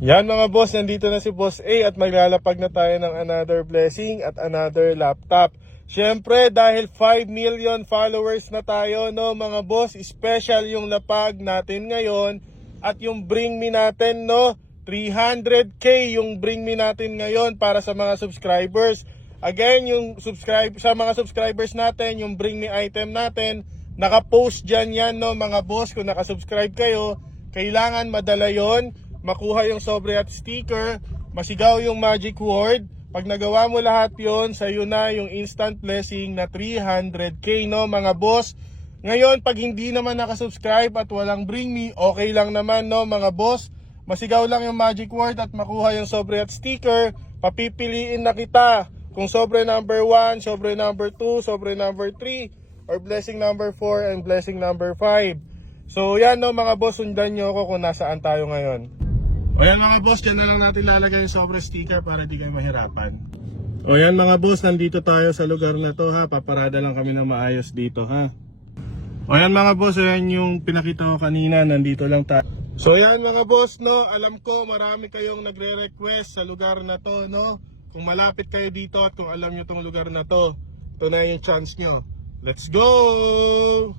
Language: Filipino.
Yan mga boss, nandito na si Boss A at maglalapag na tayo ng another blessing at another laptop. Syempre dahil 5 million followers na tayo, no mga boss, special yung lapag natin ngayon at yung bring me natin, no, 300k yung bring me natin ngayon para sa mga subscribers. Again, yung sa mga subscribers natin, yung bring me item natin, naka-post dyan yan, no mga boss. Kung nakasubscribe kayo, kailangan madala yon, makuha yung sobre at sticker, masigaw yung magic word. Pag nagawa mo lahat yon, sa'yo na yung instant blessing na 300k, no mga boss. Ngayon, pag hindi naman nakasubscribe at walang bring me, okay lang naman, no mga boss. Masigaw lang yung magic word at makuha yung sobre at sticker. Papipiliin na kita kung sobre number 1, sobre number 2, sobre number 3, or blessing number 4 and blessing number 5. So yan, no mga boss, sundan nyo ako kung nasaan tayo ngayon. O yan mga boss, dyan na lang natin lalagay yung sobre sticker para di kayo mahirapan. O yan mga boss, nandito tayo sa lugar na to ha. Paparada lang kami ng maayos dito ha. O yan mga boss, yan yung pinakita ko kanina, nandito lang tayo. So yan mga boss, no, alam ko marami kayong nagre-request sa lugar na to, no. Kung malapit kayo dito at kung alam nyo tong lugar na to, ito na yung chance nyo. Let's go!